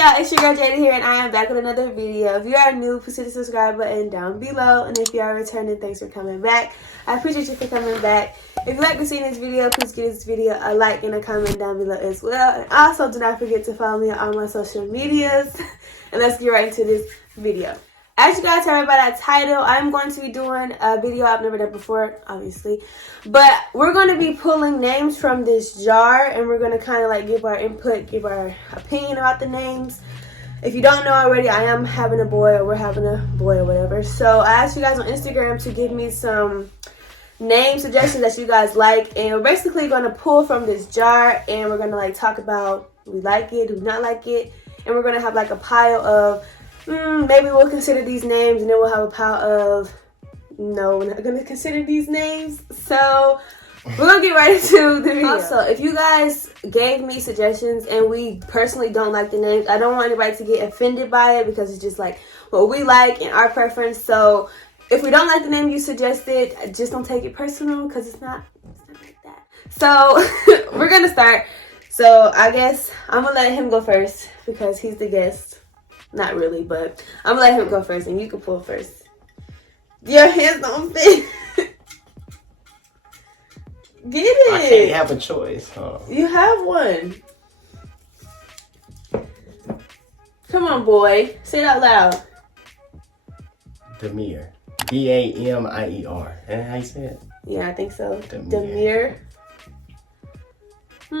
y'all, it's your girl Jada here, and I am back with another video. If you are new, please hit the subscribe button down below, and if you are returning, thanks for coming back. I appreciate you for coming back. If you like to see this video, please give this video a like and a comment down below as well. And also, do not forget to follow me on all my social medias. And let's get right into this video. As you guys heard by that title, I'm going to be doing a video I've never done before, obviously. But we're going to be pulling names from this jar, and we're going to kind of like give our input, give our opinion about the names. If you don't know already, I am having a boy, or we're having a boy, or whatever. So I asked you guys on Instagram to give me some name suggestions that you guys like, and we're basically going to pull from this jar, and we're going to like talk about do we like it, do we not like it, and we're going to have like a pile of maybe we'll consider these names, and then we'll have a pile of no, we're not going to consider these names. So we're going to get right into the video. Also, if you guys gave me suggestions and we personally don't like the names, I don't want anybody to get offended by it because it's just like what we like and our preference. So if we don't like the name you suggested, just don't take it personal because it's not like that. So we're going to start. So I guess I'm going to let him go first because he's the guest. Not really, but I'm going to let him go first and you can pull first. Your hands don't fit. Get it. I can't have a choice. You have one. Come on, boy. Say it out loud. Demir. D-A-M-I-E-R. Is how you say it? Yeah, I think so. Demir. I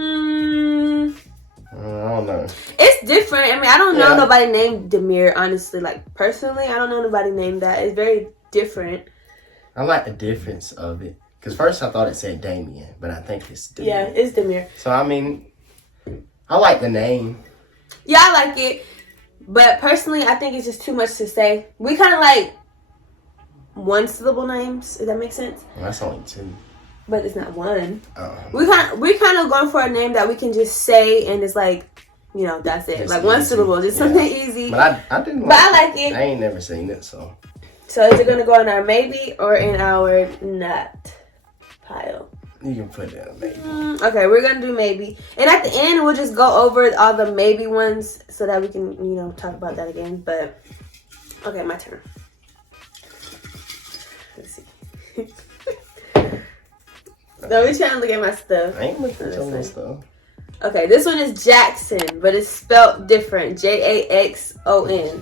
don't know. It's different. I mean, I don't know nobody named Demir, honestly. Like, personally, I don't know nobody named that. It's very different. I like the difference of it. Because first I thought it said Damien, but I think it's Demir. Yeah, it's Demir. So, I mean, I like the name. Yeah, I like it. But personally, I think it's just too much to say. We kind of like one-syllable names, if that makes sense. Well, that's only two. But it's not one. We kind of going for a name that we can just say and it's like, you know, that's it. Like one syllable, just something easy. But I didn't. But I like it. I ain't never seen it, so. So is it gonna go in our maybe or in our not pile? You can put it in a maybe. Okay, we're gonna do maybe, and at the end we'll just go over all the maybe ones so that we can, you know, talk about that again. But okay, my turn. Let's see. Don't be trying to look at my stuff. I ain't looking at my stuff. Okay, this one is Jackson, but it's spelled different. Jaxon.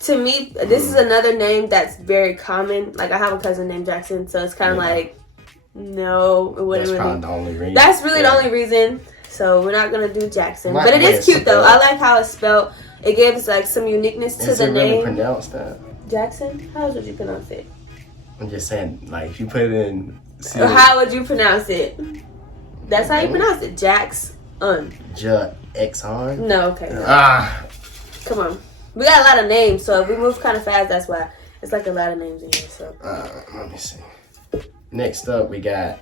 To me, this is another name that's very common. Like, I have a cousin named Jackson, so it's kind of like, no, it wouldn't That's really. probably the only reason. That's really the only reason. So we're not gonna do Jackson, Might but it is cute though. I like how it's spelled. It gives like some uniqueness to the name. Really pronounce that? Jackson? How would you pronounce it? I'm just saying, like, if you put it in. How would you pronounce it? That's how you pronounce it. Jackson. Exxon? No, okay. No. Come on. We got a lot of names, so if we move kind of fast, that's why. It's like a lot of names in here, so. Let me see. Next up, we got.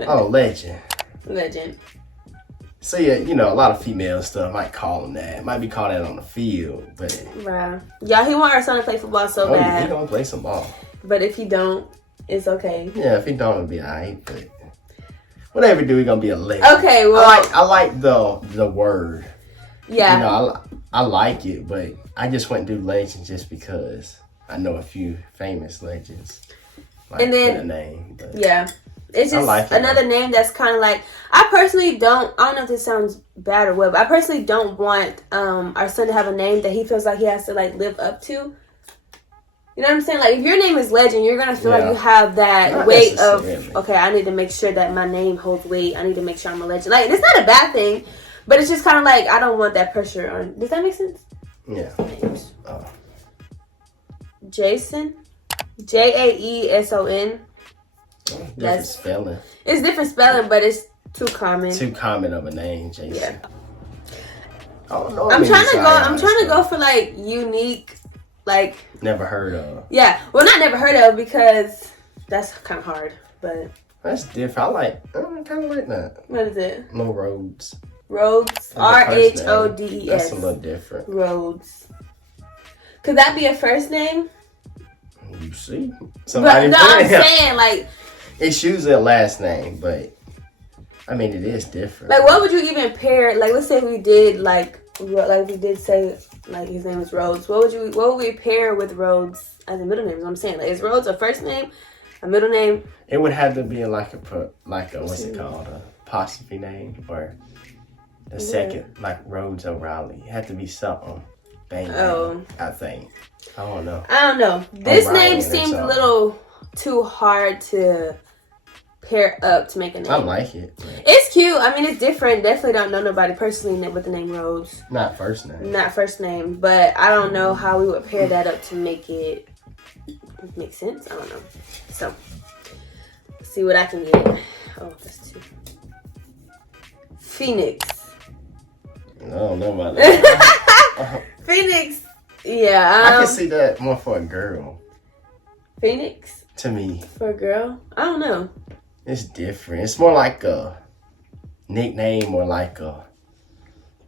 Legend. Legend. So, yeah, you know, a lot of female stuff might call him that. Might be called that on the field, but. Right. Yeah, he want our son to play football so bad. He gonna play some ball. But if he don't, it's okay. Yeah, if he don't, it'll be alright, but. Whatever he do, he gonna be a legend. Okay, well. I like the word. Yeah. You know, I like it, but I just wouldn't do legends just because I know a few famous legends. Like, and then, a name. But yeah. It's just another name that's kind of like, I personally don't know if this sounds bad or what, but I personally don't want our son to have a name that he feels like he has to like live up to. You know what I'm saying? Like, if your name is Legend, you're going to feel like you have that weight of, okay, I need to make sure that my name holds weight. I need to make sure I'm a legend. Like, it's not a bad thing, but it's just kind of like, I don't want that pressure on. Does that make sense? Yeah. Jason? Jaeson. Different spelling. It's different spelling, but it's too common. Too common of a name, Jason. Yeah. I'm trying to go for like unique, like never heard of. Yeah, well, not never heard of because that's kind of hard, but that's different. I kind of like that. What is it? No Rhodes. Rhodes. Rhodes. That's a little different. Rhodes. Could that be a first name? You see, somebody. But, no, I'm saying like. It's usually a last name, but I mean, it is different. Like, what would you even pair? Like, let's say we did we did say like his name was Rhodes. What would we pair with Rhodes as a middle name? Is what I'm saying. Like, is Rhodes a first name, a middle name? It would have to be like a what's it called, a apostrophe name, or the second, like Rhodes O'Reilly. It had to be something. Bang, Oh, I think. I don't know. This O'Reilly name or seems a something. little too hard to pair up to make a name. I like it. It's cute. I mean, it's different. Definitely don't know nobody personally with the name Rhodes. Not first name. Not first name, but I don't know how we would pair that up to make it make sense. I don't know. So, let's see what I can get. Oh, that's two. Phoenix. I don't know about that. Phoenix. Yeah. I can see that more for a girl. Phoenix To me, for a girl. I don't know. it's different. It's more like a nickname or like a,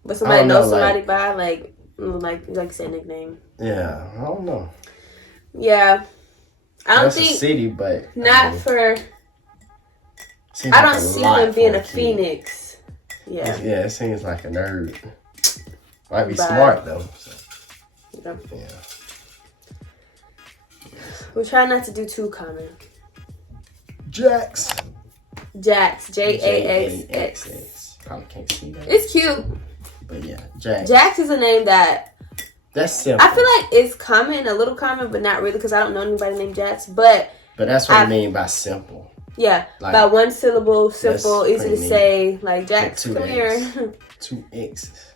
But somebody I don't know, knows somebody by like you said nickname. yeah, I don't know. Yeah. I don't That's a think city, but not for. seems I like don't a see lot him being for a kid. Phoenix. Yeah. Yeah, it seems like a nerd. Might be Bye. smart though. So, Yeah. yeah. We're trying not to do too common. Jax. Jax. Jaxx. Jaxx. Probably can't see that. It's cute. But yeah, Jax. Jax is a name that That's simple. I feel like it's common, a little common, but not really because I don't know anybody named Jax. But that's what I mean by simple. yeah, Like, by one syllable, simple, that's easy to pretty say. Like Jax, With two come X's. here. 2 X's.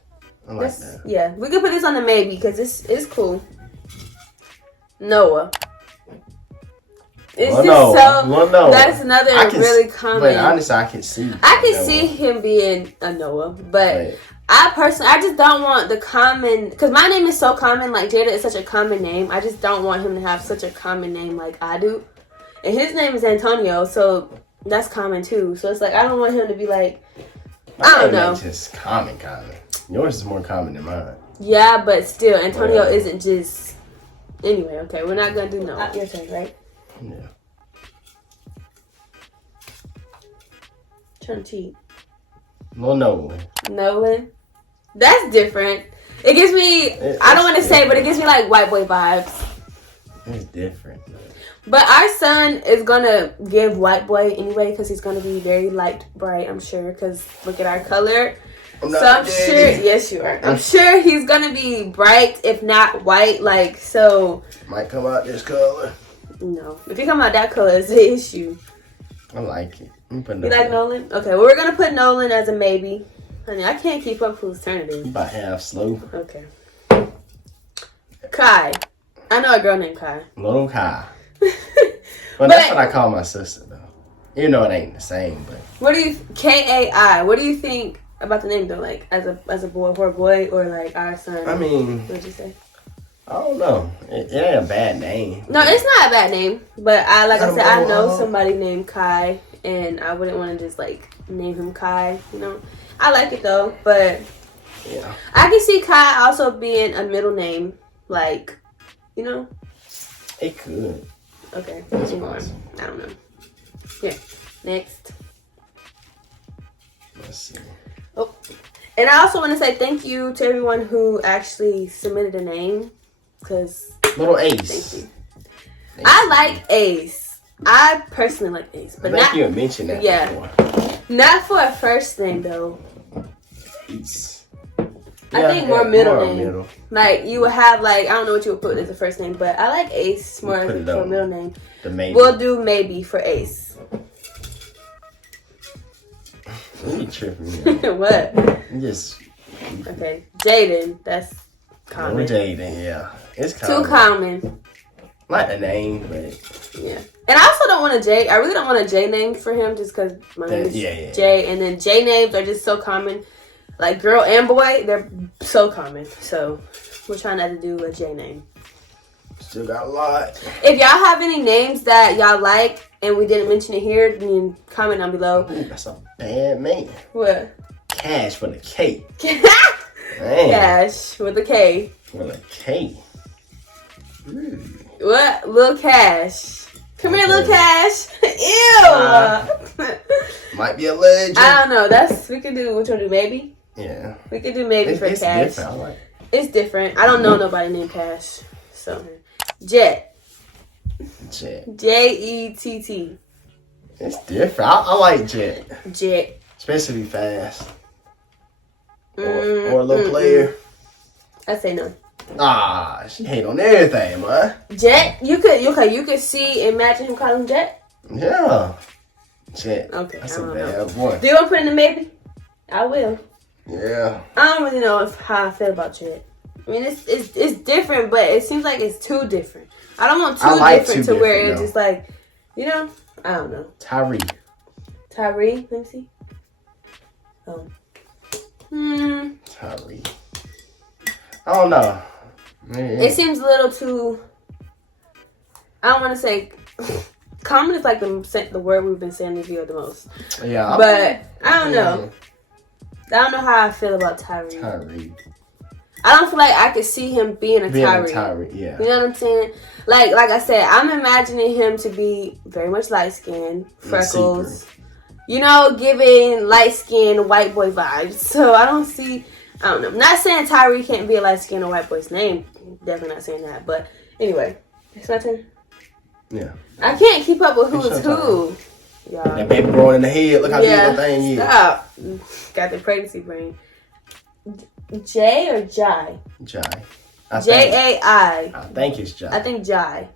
I like that. Yeah, we can put this on the maybe because it's cool. Noah. It's Well, just so. Well, no. That's another I can really But common. honestly, I can see. I can Noah. see him being a Noah, but But I personally, I just don't want the common, because my name is so common, like Jada is such a common name. I just don't want him to have such a common name like I do. And his name is Antonio, so that's common too. So it's like, I don't want him to be like, my I don't name know. ain't just common. Yours is more common than mine. Yeah, but still, Antonio Yeah. isn't just, anyway, okay, we're not going to do no. Your turn, right? Yeah. Trying to cheat. Well, no. Nolan? That's different. It gives me, I don't want to say, but it gives me like white boy vibes. It's different. But our son is gonna give white boy anyway because he's gonna be very light bright, I'm sure. Because look at our color. I'm So not I'm daddy. sure, yes, you are. I'm sure he's gonna be bright, if not white. Like so. Might come out this color. No, if you come out that color, it's an issue. I like it. I'm putting You like Nolan? Okay, well we're gonna put Nolan as a maybe. Honey, I can't keep up whose turn it You is. about half slow. Okay. Kai. I know a girl named Kai. Little Kai. Well, that's what I call my sister, though. You know it ain't the same, but What do you Kai? What do you think about the name though? Like as a boy for a boy or like our son? I mean, What'd you say? I don't know. It ain't a bad name. No, it's not a bad name, but I said I know Attaboy. somebody named Kai, and I wouldn't want to just like name him Kai. You know, I like it though, but Yeah. I can see Kai also being a middle name, like you know. It could. Okay, That's anyway, possible. I don't know. Yeah, next. Let's see. Oh, and I also want to say thank you to everyone who actually submitted a name, because Little thank Ace. you. I like Ace. I personally like Ace, but I think not you had mentioned that yeah. before. not for a first name though. Ace. I think more middle more name. middle. Like you would have like I don't know what you would put as a first name, but I like Ace more Put it for a on. middle name. The maybe. We'll do maybe for Ace. You tripping me. What? You just Okay, Jaden. That's common. Little Jaden, yeah. It's Too common. common. Like the name, but Yeah. And I also don't want a J. I really don't want a J name for him just because my name is Yeah. J. And then J names are just so common. Like girl and boy, they're so common. So we're trying not to do a J name. still got a lot. If y'all have any names that y'all like and we didn't mention it here, then comment down below. Ooh, that's a bad man. What? Cash for the K. Man. Cash with a K. For the K. Ooh. What? Lil Cash. Come here, little Cash. Ew. Might be a legend. I don't know. We could do, what you want to do, maybe? Yeah. We could do maybe for it's Cash. Different. I like it. It's different. I don't know nobody named Cash. So, Jet. Jet. Jett. It's different. I like Jet. Jet. Especially fast. Or a little player. I say no. Ah, she hate on everything, man. Jet? You could imagine him calling him Jet? Yeah. Jet. Okay, That's I a don't bad know. one. Do you want to put in the maybe? I will. Yeah. I don't really know how I feel about Jet. I mean, it's different, but it seems like it's too different. I don't want different to where it's just like, you know, I don't know. Tyree. Let me see. Oh. Tyree. I don't know. It seems a little too, I don't want to say, common is like the word we've been saying in this video the most. Yeah. But I don't know. I don't know how I feel about Tyree. I don't feel like I could see him being a Tyree. Yeah. You know what I'm saying? Like I said, I'm imagining him to be very much light-skinned, freckles. You know, giving light-skinned white boy vibes. So I don't know. I'm not saying Tyree can't be a light-skinned or white boy's name. Definitely not saying that. But anyway, it's my turn. Yeah. I can't keep up with who's who. Y'all. That baby growing in the head. Look how big that thing is. Stop. Got the pregnancy brain. J or Jai? Jai. J-A-I. I think it's Jai. I think Jai.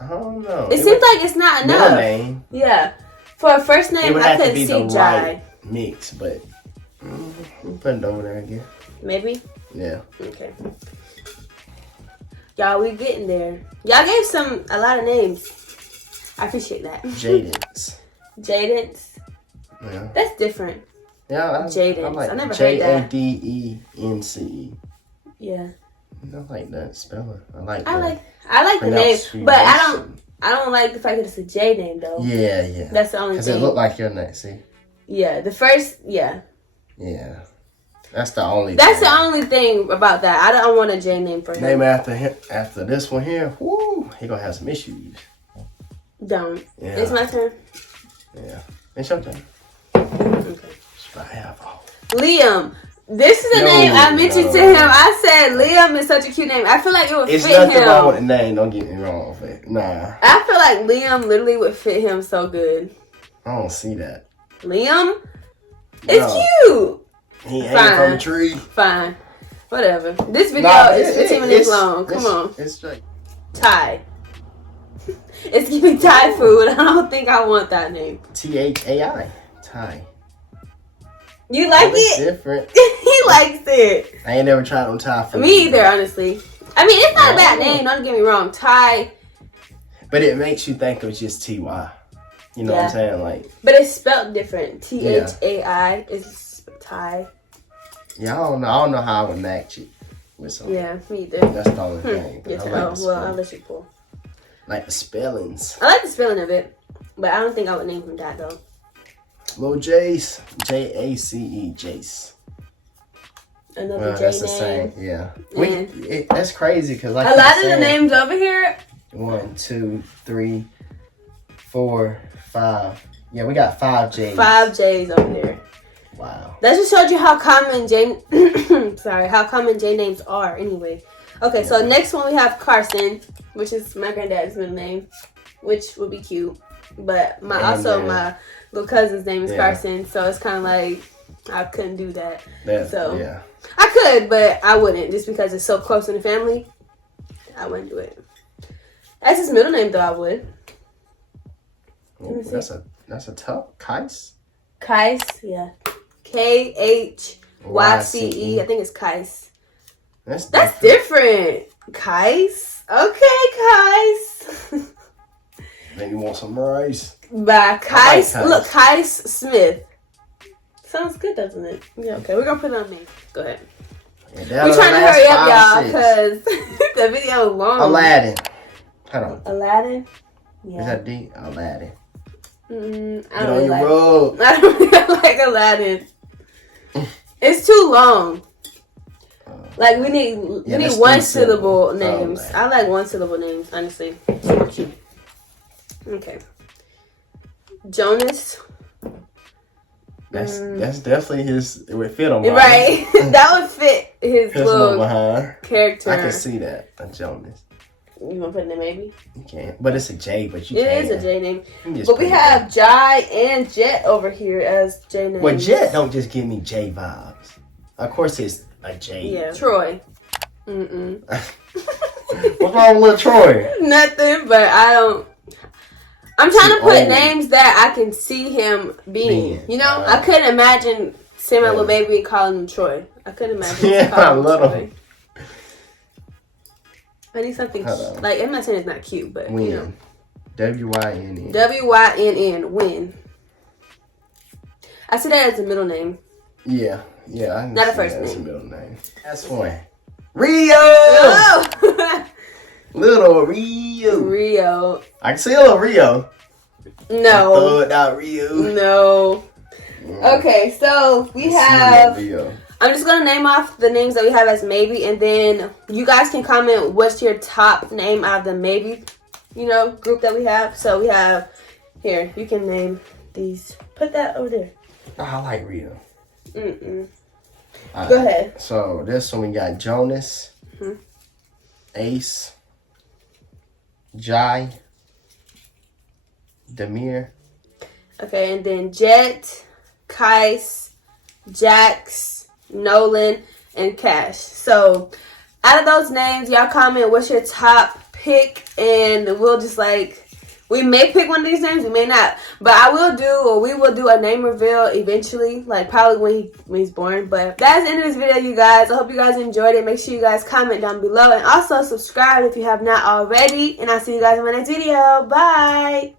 I don't know. It seems like it's not enough. Middle name. Yeah. For a first name, I couldn't see Jai. Right mix, but put it over there again. Maybe? Yeah. Okay. Y'all, we getting there. Y'all gave a lot of names. I appreciate that. Jadence. Jadence? Yeah. That's different. Yeah, Jadence. Like I never heard that. Jadence. Yeah. I like that spelling. I like the name, but I don't like the fact that it's a J name though. Yeah. That's the only thing. Because it looked like your name, see? Yeah, the first, yeah. Yeah. That's the only thing about that. I don't want a J name for him. Name after him, after this one here, woo, he gonna have some issues. Don't. Yeah. It's my turn. Yeah. It's your turn. Okay. I have all. Liam. This is a name I mentioned to him. I said Liam is such a cute name. I feel like it would fit him. It's nothing wrong with the name. Don't get me wrong. Nah. I feel like Liam literally would fit him so good. I don't see that. Liam? It's cute. He hanging from a tree. Fine. Whatever. This video is 15 minutes long. Come on. It's straight. Thai. It's giving Thai food. I don't think I want that name. Thai. Thai. You like it? Different. He likes it. I ain't never tried on Thai food. Me either, honestly. I mean, it's not a bad name. Don't get me wrong. Thai. But it makes you think of just T-Y. You know what I'm saying? Like. But it's spelled different. Thai is Thai. Yeah, I don't know how I would match it with something. Yeah, me either. That's the only thing. I'll let you pull. Like the spellings. I like the spelling of it, but I don't think I would name him that though. Lil Jace. Jace. Jace. Another J that's name. The same. Yeah. That's crazy because like a lot of the names over here. 1, 2, 3, 4, 5. Yeah, we got 5 J's. 5 J's over here. Wow. That just showed you how common how common J names are anyway. Okay, so next one we have Carson, which is my granddad's middle name, which would be cute. But my little cousin's name is Carson, so it's kind of like I couldn't do that. I could, but I wouldn't, just because it's so close in the family. I wouldn't do it. That's his middle name, though. I would. Ooh, that's a tough Kais. Kais, yeah. Khyce. I think it's Kais. That's different. Kais. Okay, Kais. Maybe you want some rice. By Kais. Look, Kais Smith. Sounds good, doesn't it? Yeah, okay. We're going to put it on me. Go ahead. We're trying to hurry up, y'all, because the video is long. Aladdin. Hold on. Aladdin? Yeah. Is that D? Aladdin. I don't road. I don't really like Aladdin. It's too long. Like we need that's one 3 syllable syllables. names. Oh, I like 1 syllable names, honestly. Super cute. Okay. Jonas. That's definitely his. It would fit on mine. Right. That would fit his His little behind. character. I can see that. A Jonas. You gonna put in there maybe? You can't. But it's a J. But you It can't. is a J name. You just But we put it have Jai and Jet over here as J names. Well, Jet don't just give me J vibes. Of course, it's a J. Yeah. Troy. What's wrong with little Troy? Nothing, but I don't. I'm trying to put old. names that I can see him being. You know, I couldn't imagine seeing my little baby and calling him Troy. I couldn't imagine Yeah, calling him little. Troy. I need something Hold on. like, I'm not saying it's not cute, but Win. you know. W-Y-N-N. W-Y-N-N, Win. I see that as a middle name. Yeah. I can Not a see first that as a name. middle name. That's one. Rio! Oh! Little Rio. Rio. I can see a little Rio. No. Throw it out, Rio. No. Okay, so we have... Rio. I'm just going to name off the names that we have as maybe, and then you guys can comment what's your top name out of the maybe, group that we have. So we have, here, you can name these. Put that over there. I like Rio. Mm-mm. All Go right. ahead. So this one we got Jonas, Ace, Jai, Demir. Okay, and then Jet, Kais, Jax, Nolan, and Cash. So out of those names, y'all comment what's your top pick, and we'll just we may pick one of these names, we may not, but we will do a name reveal eventually, probably when he's born. But that's the end of this video, you guys. I hope you guys enjoyed it. Make sure you guys comment down below, and also subscribe if you have not already, and I'll see you guys in my next video. Bye.